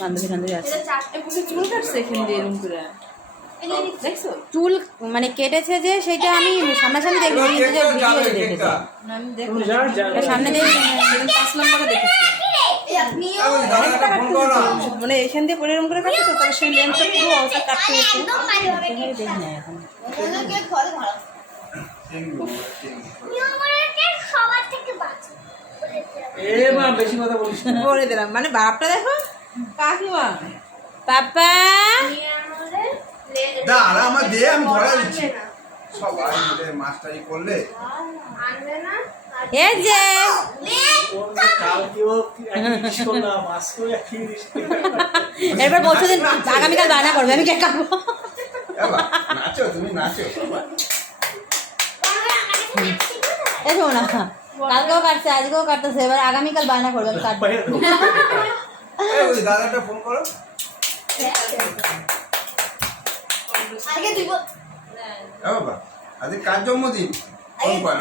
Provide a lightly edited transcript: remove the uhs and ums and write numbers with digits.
বান্ধবী আছে। চুল কাটছে এখান দিয়ে এরকম করে দেখছো? চুল মানে কেটেছে যে সেটা আমি সামনাসামনি দেখেছি, কিন্তু যে ভিডিওতে দেখেছি আমি দেখো সামনে দিয়ে 5 নম্বরে দেখেছি। মানে এখান দিয়ে পরে এরকম করে কাটছে তো, তাহলে সেই লেন্থটা পুরো অবস্থা কাটতে হয়েছে। দেখি না এখন। বেশি কথা বলিস না। বলে দিলাম মানে বাপটা দেখো কাকিমা পাপা দাঁড়া আমার দিয়ে আমি ধরে দিচ্ছি সবাই মিলে মাস্টারি করলে এই যে এরপর বলছো দিন আগামীকাল বায়না করবে আমি কেক কাটবো। নাচো তুমি নাচো এসো না, কালকেও কাটছে আজকেও কাটতেছে, এবার আগামীকাল বায়না করবে আমি কাটবো। ওই দাদাটা ফোন করো বাবা আজকে কার জন্মদিন ফোন করো